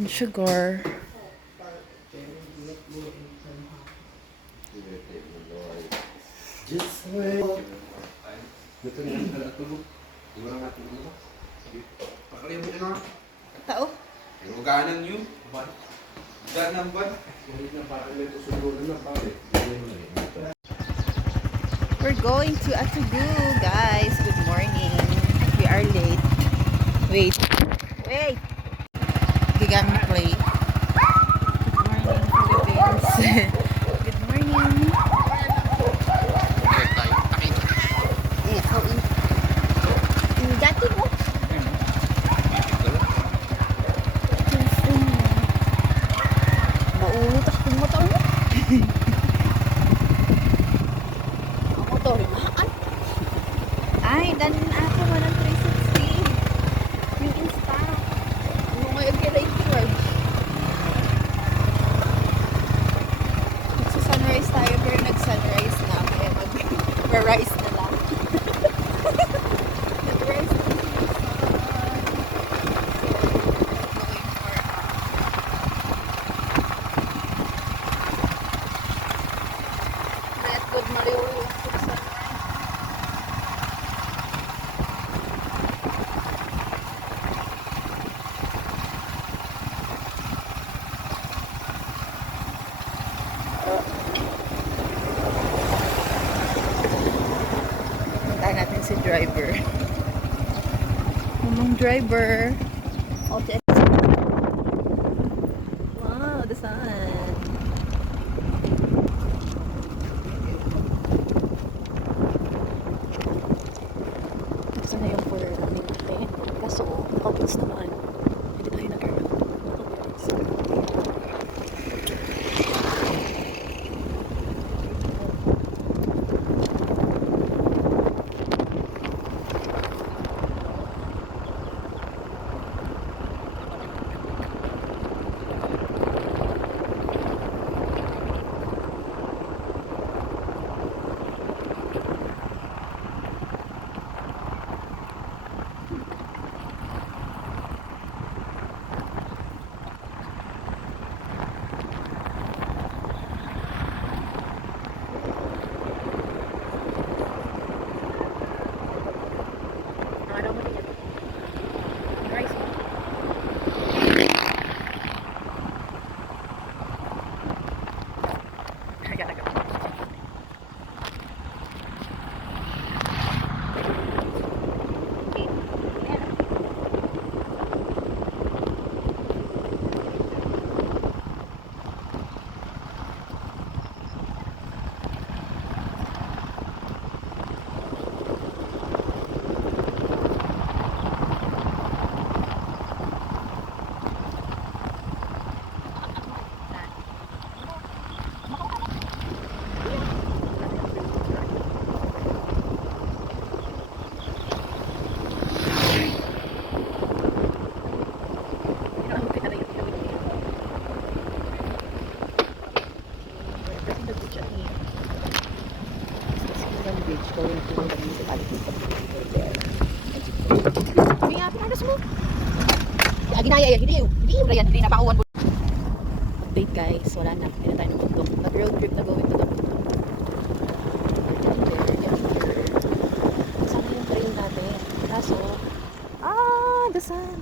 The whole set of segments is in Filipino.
And sugar. Just wait. Ito na yung tulog. Di ba na nga tulog mo? Pakalimutin na. Tao? Yung uganan nyo. Uganan ba? Kahit na parang may tusulo na pare. We're going to Atugu, guys. Good morning. We are late. Wait. Wait. Gigamit play. Good morning, Philippines. Good morning. Ikaw in dati mo. Maulot ako ng motor mo. Ang motor mo. Ay, dan ako mo ng 360. Yung Insta. Yung may upgrade charge. Nagsa-sunrise tayo pero nag-sunrise na. Kaya mag-rise na lang. Nag-rise na lang. Let good Mario to sunrise. Puntahan natin si driver. Mamang driver. Okay. Wow, the sun. Gusto na yung for namin natin. Kaso, nakapits naman. Hindi tayo nag-aral. Nakapits. Araw mo din yan. Rice mo. Going to the municipality there. May pinanas mo. Ginaya yan, hindi na pakuwan po. Update guys, wala na. Hindi na tayo nabundok. Nag-road trip na going to the bundok. Sana yung trail natin. Kaso, the sun.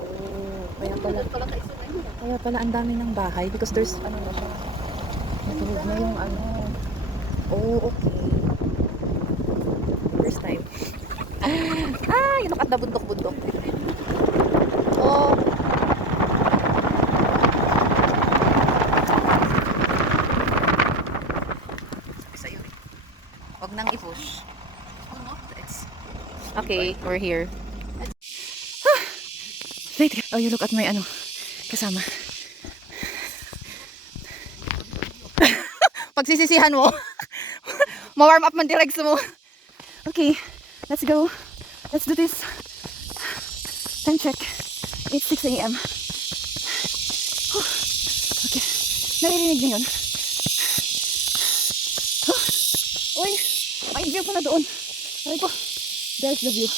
Oh, kaya pala ang dami ng bahay because there's ano na siya. Natulog na yung ano. Oh, okay. First time. Yung nakat na bundok-bundok. Oh. Sabi sa'yo eh. Huwag nang i-push. Okay, we're here. Wait. Oh, you look at my ano. Kasama. Pagsisisihan mo. Ma-warm up man direct mo. Okay, let's go. Let's do this. Time check. It's 6 a.m. Okay. Naririnig niyo yun? Uy, may view ko na doon. Sabi ko, there's the view.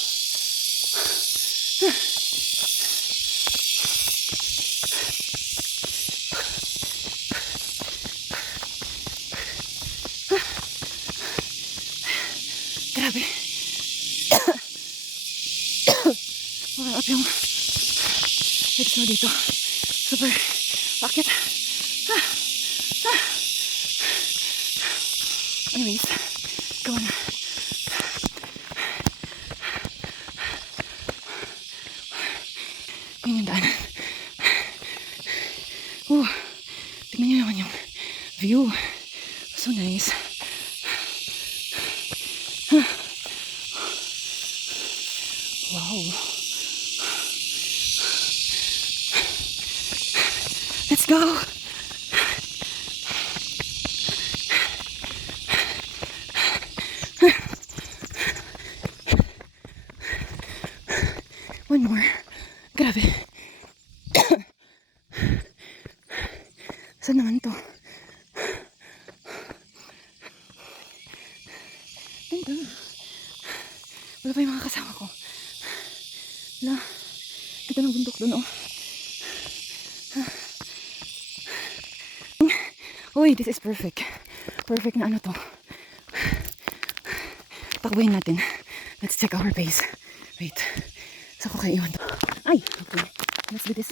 Grabe. Marap yung legs mo dito. Super. Bakit? Anyways, go na. Ganyan yung daanan. Tingnan nyo naman yung view. So nice. Wow. Let's go. One more. Grabe. Saan naman to? Ganda. Wala pa yung mga kasama ko. Wala. Ganda ng bundok dun, oh. Uy, this is perfect. Perfect na ano to. Takbuhin natin. Let's check our pace. Wait. Saan ko kayo iwan to? Ay! Okay. Let's do this.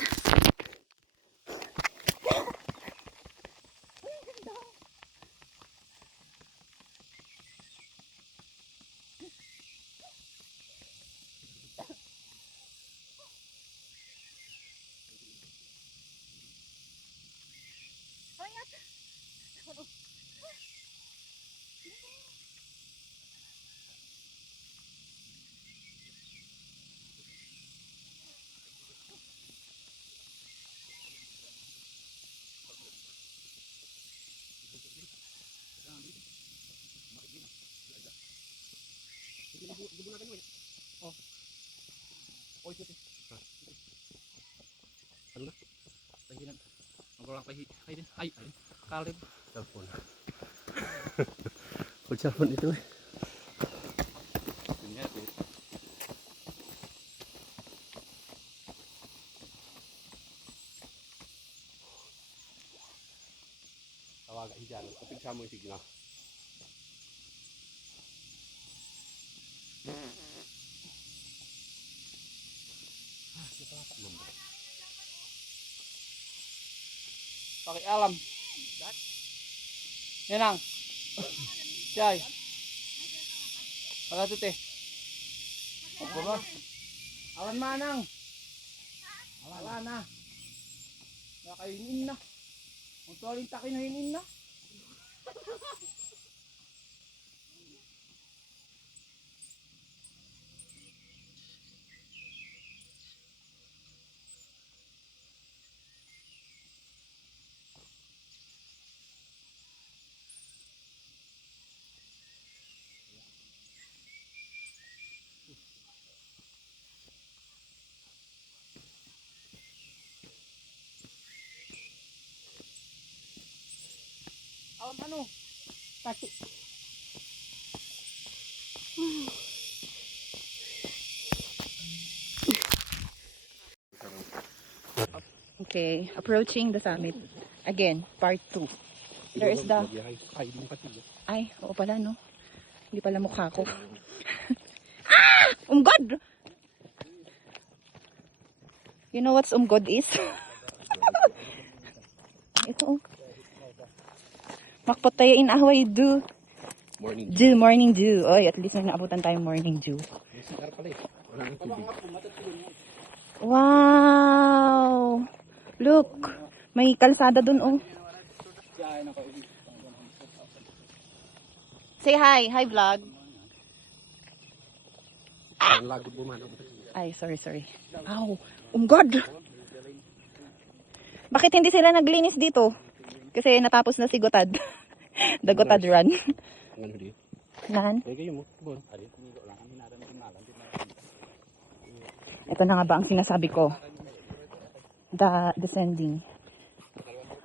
Oy, puti. Ano? Tahinan. Magorang pahi. Ay din. Ay. Kalib. Telepon. Kung telepon itu eh. Ini tuh. Tawaga hijan. Kapag sa mo yung signal. Pakialam. Nenang. Chay. Pala tute. Opo ba? Awan manang. Awan na. Nakainin na. Kung tuwalin takin na hinin na. Awan ano? Taki. Okay, approaching the summit. Again, part 2. There is the... Ay, oo pala, no? Hindi pala mukha ko. Ah! God! You know what's God is? Ito, oh. Makpatayin ahway do. Morning. Dew, morning dew. Oy, at least may naabutan tayong morning dew. Wow! Look! May kalsada dun, oh. Say hi. Hi, vlog. Ay, sorry. Ow! God! Bakit hindi sila naglinis dito? Kasi natapos na si Gotad. The Gotad run. Nan? Ito na nga ba ang sinasabi ko? The descending.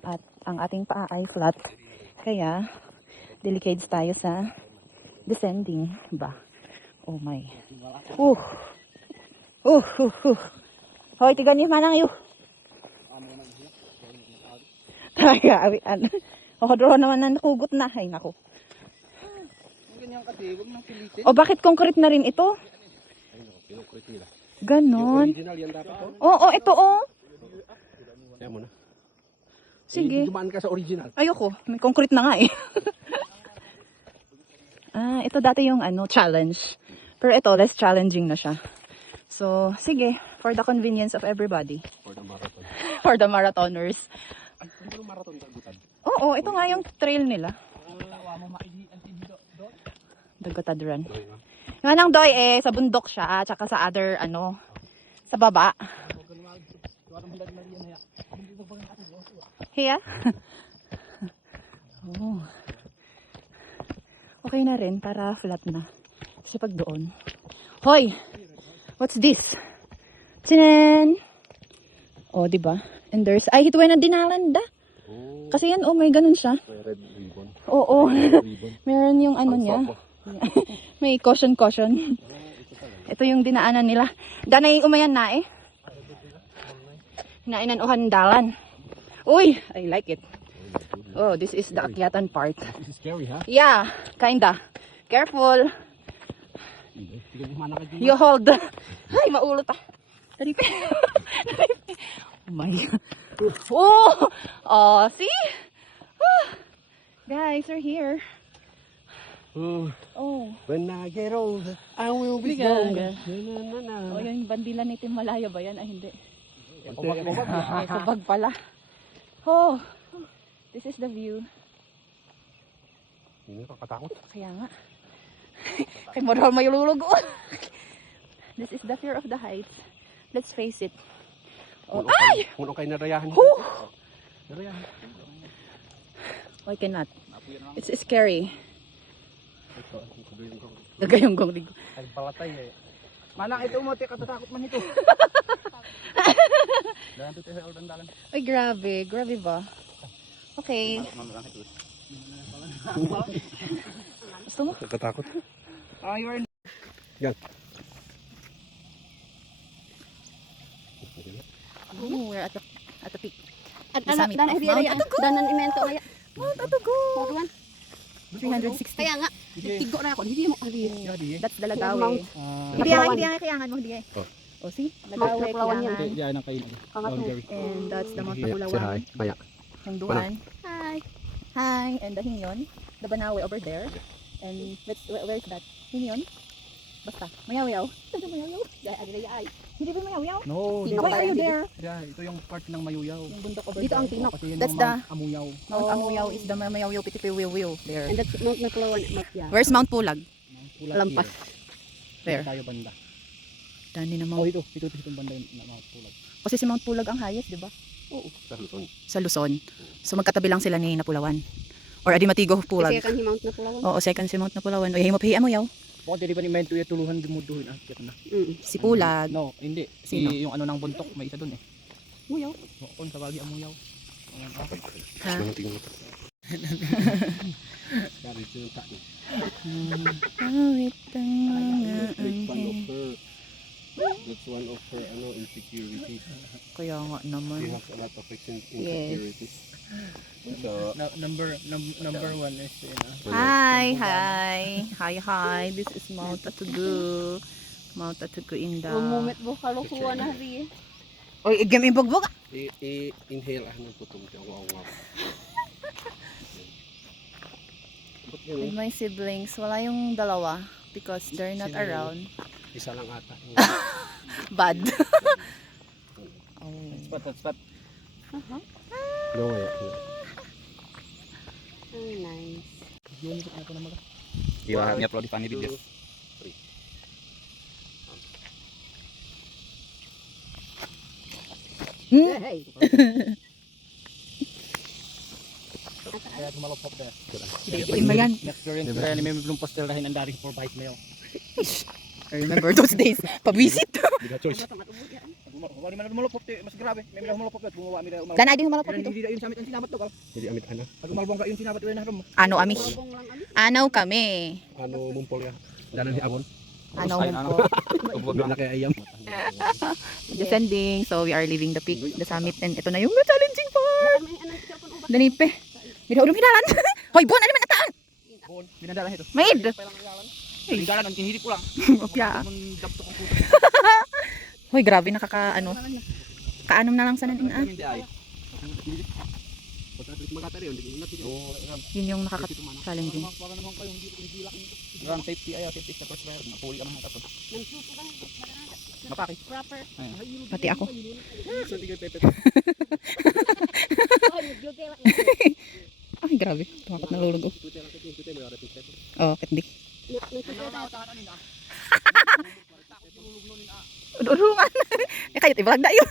At ang ating paa ay flat. Kaya, delicate tayo sa descending. Ba? Oh my. Hoy, tigan niyo manang yu. Talaga, awian. Oh, duro naman na nakugot na. Ay, naku. lang kasi, huwag nang pilitin. O bakit concrete na rin ito? Kinukulit nila. Ganon. Original yan dapat to. Oo, ito oh. Kaya mo na. Sige. Dumaan ka sa original. Ayoko, may concrete na nga eh. Ito dati yung challenge. Pero ito, less challenging na siya. So, sige, for the convenience of everybody. For the marathon. For the marathoners. Ay, hindi mo marathon sa Gutad. Oo, ito nga yung trail nila. Tawa mo maigi ang tindi doon. Dagotad Run. Doy, no? Nga nang doy sa bundok siya, tsaka sa other, sa baba. Hiya? Oh. Okay na rin, para flat na. Kasi pag doon. Hoy! What's this? Tinan! Oh, diba? And there's, ito na dinalan da. Oh, Kasi yan, may ganun siya. may red ribbon. Oo. Ribbon. Meron yung niya. May caution. Ito yung dinaanan nila. Danay umayan na eh. Hinainan o handalan. Uy, I like it. Oh, this is the akyatan part. This is scary, ha? Yeah, kinda. Careful. Sige, mana ka dito. You hold. Ay, maulot ah. Dalipi. Oh my God. Oh, see? Guys, we're here. Oh, Oh. when I get old, I will be Biga, strong. biga. Na. Oh, yung bandila ni Tim Malaya ba yan? Ay, hindi. Kubag. Ay, kubag pala. Oh, this is the view. Hindi ka katakot. Kaya nga. Kay modal may lulog. This is the fear of the heights. Let's face it. Oh, ay! Puno kayo narayahan. Whew! Narayahan. I cannot. It's scary. Ito, ang kagayong ko. Gagayong gong ligo. Ay, palatay eh. Manang ito mo, katatakot man ito. Dahan to sa ulan dalan. Ay, grabe. Grabe ba? Okay. Gusto mo? Nakatakot. Ah, you are Yan. Oh, we're at the peak. At The summit dan of area Mount ya, Atugo. danan imento kaya. Mount Atugo. Moruan. 360. Kaya nga, tigo na ako, hindi mo ali. That's Dalagawe. Mount. Hindi yan kayangan mo, hindi yan. Oh. Oh, see? Mount Dalagawe, Napulawan yan. Kilangan. Diyan ang kayo. Boundary. And that's the Mount Say hi. Napulawan. Maya. Hangduan. Hi. Hi. And the Hinyon. The Banawe over there. And where is that? Hinyon? Basta. Mayaw-yaw. Saan yung mayaw-yaw? Dai agi ay. Hindi ba mayaw-yaw? No, Sino Why ba are you yan? there? Yeah, ito yung part ng Mayuyaw. Yung bundok over Dito ang there. tinok. Kasi yan That's yung the- Mount Amuyaw. Mount Amuyaw is the mayaw-yaw pitipiwiwiw there. And that's Mount Napulawan Matya. Where's Mount Pulag? Pulag Lampas. here. There. Tayo banda. Dani na Oh, Mount. itong banda yung Mount Pulag. Kasi si Mount Pulag ang highest, di ba? Sa Luzon. Sa Luzon. So magkatabi lang sila ni Napulawan. Or adi Matigo Pulag. Kasi kan hi Mount Napulawan. Oo, second si Mount Napulawan. O yahin mo pihian mo yaw. Baka di ba ni Mento yung tuluhan dimuduhin ah, kaya na. Si Pulag. No, hindi. Sino? Yung ano ng buntok, may isa doon eh. Muyaw. Kung sa bagi Amuyaw. Ayan, ah. Ha? Mga tingin mo. Dari ito yung tayo. Awit ang mga That's one of anghel. her. That's one of her insecurities. Kaya nga She naman. has a lot of insecurities. So, Number one is Hi, hi. Hi, hi. This is Mount Atugu. Mount Atugu in the... Ang moment mo kalukuan na ri. Oy, igam ibugbog. i-inhale ng putong tiyo. Wow. Ba't With yun? my siblings, wala yung dalawa because they're not Sino yun? around. Isa lang ata. Bad. spot. No way. Ang nice. Yun yung ako na mga. Iwa, i-upload di funny video. Hey. Kaya gumalopop na. Itin mo yan. Experience kaya ni may blue postel dahil ang daring 4 bike mayo. I remember those days. Pabisit. Hindi choice. Wala man malopop mas grabe. May mga malopop at gumawa mi daw. Gana din humalapot dito. Hindi yun sa amin ang sinabat to ka. Jadi amit ano? Pag umalbong ka yun sinabat yun na rum. Ano, ami? Bong lang ami. Anaw kami. Ano mumpol ya? Danan si Abon. Anaw mo po. Wala na kay ayam. Descending. So we are leaving the peak, the summit. And ito na yung challenging part. May anong cellphone uba. Danipe. Mira, udong hinalan. Hoy, buwan, ano man nataan? Binadala ito. Maid! Binadala ng hinihilip ko lang. Opya. Magdapto kong puto. Hoy, grabe nakaka-ano. Kaanom na lang sa natin ah. Hindi ay. Pagkatapos magkatari yun, hindi natin. Oo, Yun yung nakaka-challenging. Para naman kayo, hindi lang. Ground safety ay safety sa first fire. Napuli ka naman tapos. Mapaki. Proper. Pati ako. So, hindi kayo pepe. Ay, grabe. Tumakot na lulog. Oh, katdi. Udurungan. Eh, kayo, ibalag na yun.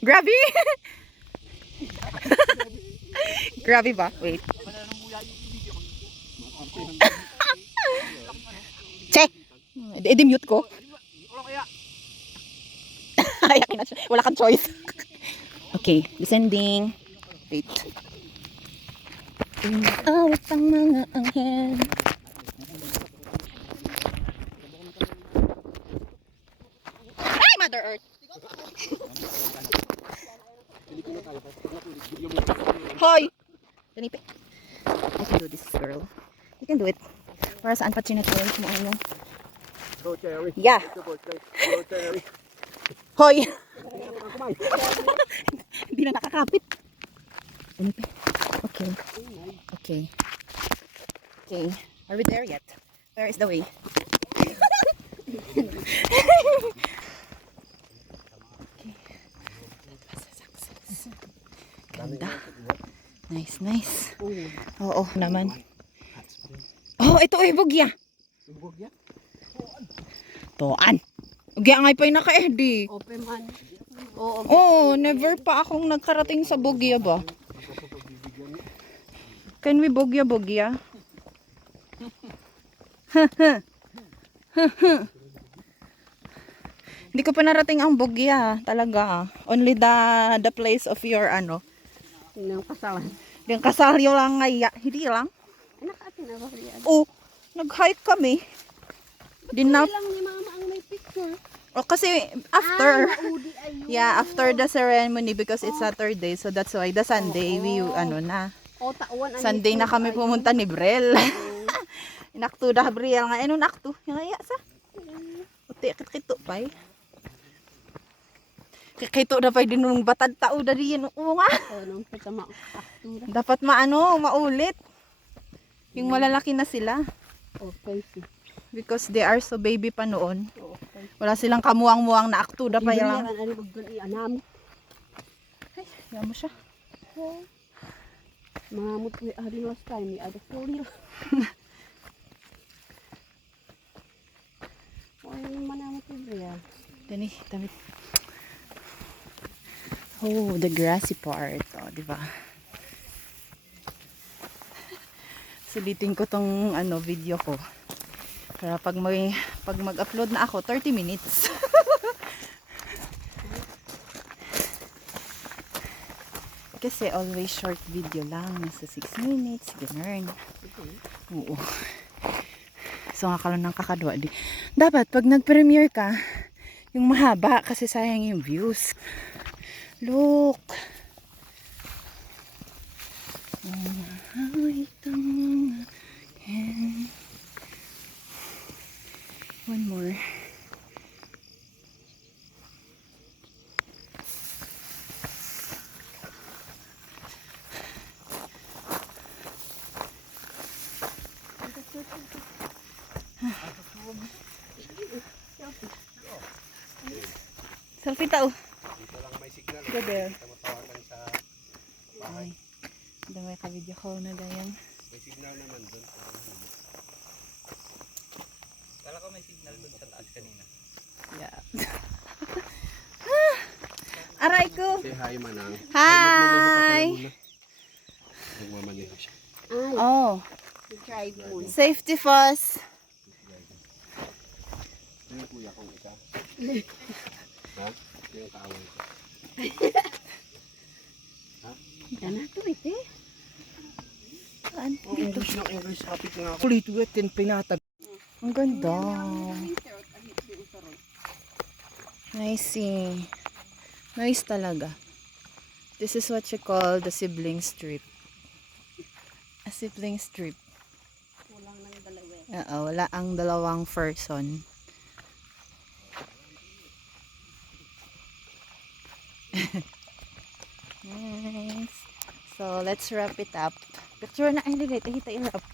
Grabe. Grabe ba? Wait. Check. I-mute ko. Ay, akin na siya. Wala kang choice. Okay, descending. Wait. Awit ang mga anghel. Ay, Mother Earth! Hoy! Danipe. I can do this, girl. You can do it. Para saan pa chinatoy mo ang iyong... Go, Cherry. Yeah. Go, Cherry. Hoy! Hindi na nakakapit. Danipe. Okay. Okay. Okay. Are we there yet? Where is the way? Okay. Ganda. Nice, nice. Oo, naman. Oh, ito ay bugya. Toan. Bugya ngay pa yung naka-edi. Open man. Oo. Oh, never pa akong nagkarating sa bugya ba? Can we bugya? Hindi ko pa narating ang bugya talaga. Only the place of your ano. Nang kasalan. Yung kasalyo lang ngaya. Hindi lang. Anak atin na ba riyan? Oh, nag-hike kami. Dinaw. Lang ni mama ang may picture. Oh, kasi after. Maudi ayun. Yeah, after the ceremony because it's Saturday. So that's why the Sunday we ano na. O tawan Sunday na kami pumunta ni Brel. Inakto dah Brel nga. Ano nakto? Yung ngaya sa. Uti kit-kito pa eh. Kito na pa din nung batad tao da riyan. Oo nga. nung pitama faktura. Dapat maano, maulit. Yung malalaki na sila. Okay. Because they are so baby pa noon. Okay. Wala silang kamuang-muang na aktuda pa lang. Ano bagdan ianam. Ay, yan mo siya. Mga mutwi hari last time ni ada fully. Oy, mana mutwi ya. Dani, damit. Oh, the grassy part. Oh, di ba? Sulitin ko tong ano video ko. Para pag mag-upload na ako, 30 minutes. Kasi always short video lang. Nasa 6 minutes. Ganun. Oo. So, nga ka lang ng kakadwa. Dapat, pag nag-premiere ka, yung mahaba. Kasi sayang yung views. Look. One more. Selfie tao. Dito lang may signal. Go there. Tamatawan sa bahay. Damay ka video call na dayan. May signal naman doon. Kala ko may signal doon sa taas kanina. Yeah. Aray ko. Say hi, Manang. Hi. Nagmamaneho siya. Ay, Oh, drive mo. safety first. Ito yung kuya kong isa. Ha? Ito yung kaaway ko. Dana to ite. Saan? Oh, English ng English. Happy ko nga ako. Kulito tin pinatag. Ang ganda. Nice eh. Nice talaga. This is what you call the sibling strip. A sibling strip. Wala ang dalawang person. Nice. So, let's wrap it up. Picture na, ay, dili, tahita i-wrap.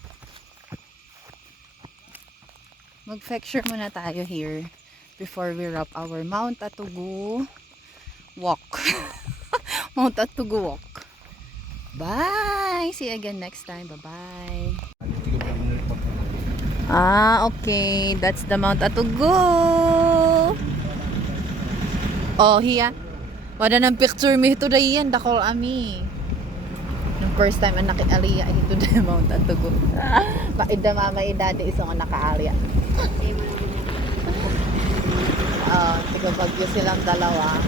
Mag-picture muna tayo here before we wrap our Mount Atugu walk. Mount Atugu walk. Bye! See you again next time. Bye-bye. Okay. That's the Mount Atugu. Oh, hiya. Wala ng picture mi ito dayan. Dakol ami. Yung first time ang nakialiya ito na Mount Atugu. Maida mama idade isang nakaalya. Tiga bagyo silang dalawa.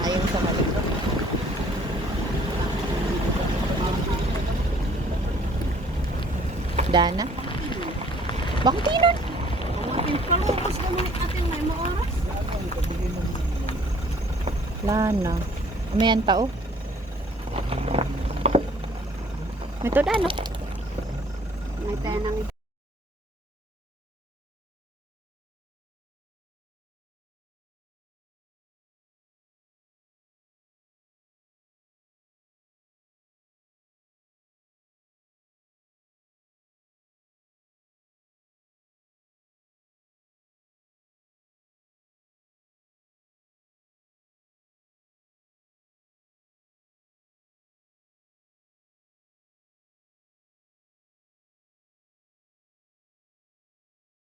Ayun sa malikot. Dana? Bakit tinon? Ang palubos ka mo atin may oras. Lana. Umayan tao. May to Dano. May tayo nang